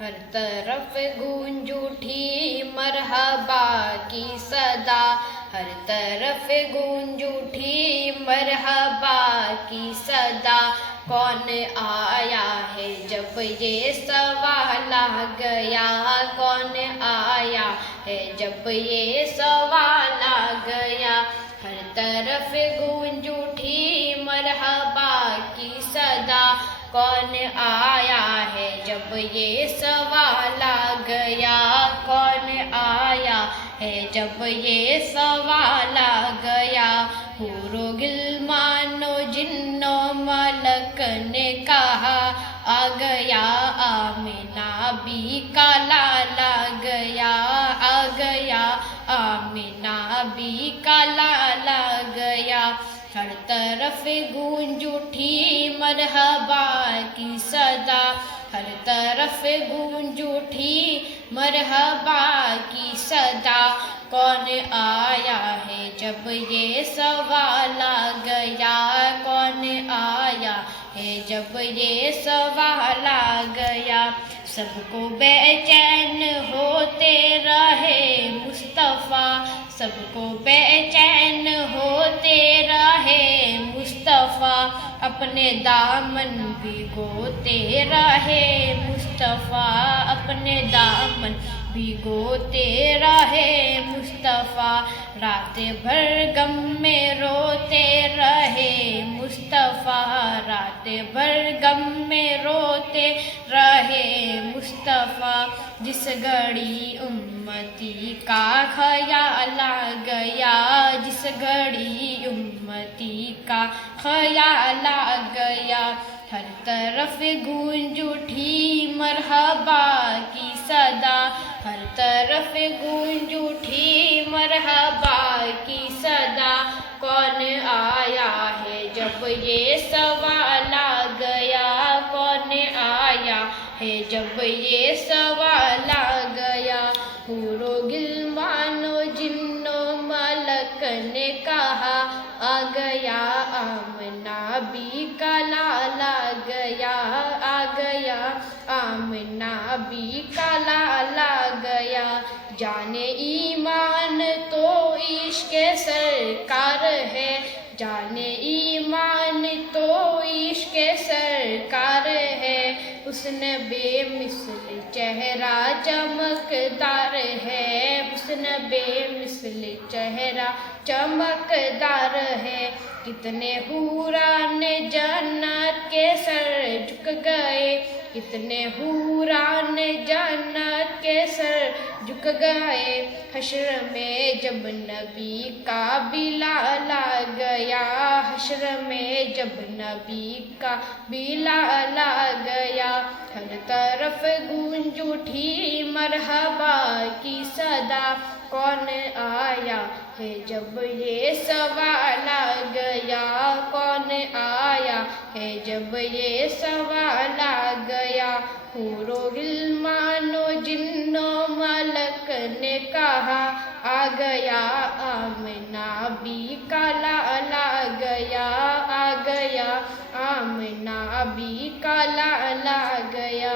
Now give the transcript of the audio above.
ہر طرف گونج اٹھی مرحبا کی صدا، ہر طرف گونج اٹھی مرحبا کی صدا، کون آیا ہے جب یہ سوال آ گیا، کون آیا ہے جب یہ سوال آ گیا، ہر طرف گونج اٹھی مرحبا کی صدا، کون آیا ہے جب یہ سوال آ گیا، کون آیا ہے جب یہ سوال آ گیا، حور و غلمان و جن و ملک نے کہا آ گیا، آمنہ بی کا لال آ گیا، آ گیا آمنہ بی کا لال آ گیا، ہر طرف گونج اٹھی مرحبا کی صدا، ہر طرف گونج اٹھی مرحبا کی صدا، کون آیا ہے جب یہ سوال آ گیا، کون آیا ہے جب یہ سوال آ گیا، سب کو بے چین ہوتے رہے مصطفیٰ، سب کو بے چین ہوتے رہے مصطفیٰ، اپنے دامن بھگوتے رہے مصطفیٰ، اپنے دامن بھگوتے رہے مصطفیٰ، رات بھر غم میں روتے رہے مصطفیٰ، رات بھر غم میں روتے رہے مصطفیٰ، جس گھڑی امتی کا خیال آ گیا، جس گھڑی امتی کا خیال آ گیا، ہر طرف گونج اٹھی مرحبا کی صدا، ہر طرف گونج اٹھی مرحبا کی صدا، کون آیا ہے جب یہ سوال آ گیا، کون آیا ہے جب یہ سوال آ گیا، حور و غلمان و جن و ملک نے کہا آ گیا، آمنہ بی کا لال آ گیا، آ گیا آمنہ بی کا لال آ گیا، جانے ایمان تو عشق سرکار ہے، جانے ایمان تو عشق سرکار ہے، حسن بے مثل چہرہ چمکدار ہے، حسن بے مثل چہرہ چمکدار ہے، کتنے حوران جنت کے سر جھک گئے، کتنے حوران جنت کے سر جھک گئے، حشر میں جب نبی کا بلال آ گیا، حشر میں جب نبی کا بلال آ گیا، ہر طرف گونج اٹھی مرحبا کی صدا، کون آیا ہے جب یہ سوال آ گیا، کون آیا ہے جب یہ سوال آ گیا، حور و غلمان و جن و ملک نے کہا آ گیا، آمنہ بی کا لال آ گیا، آ گیا آمنہ بی کا لال آ گیا۔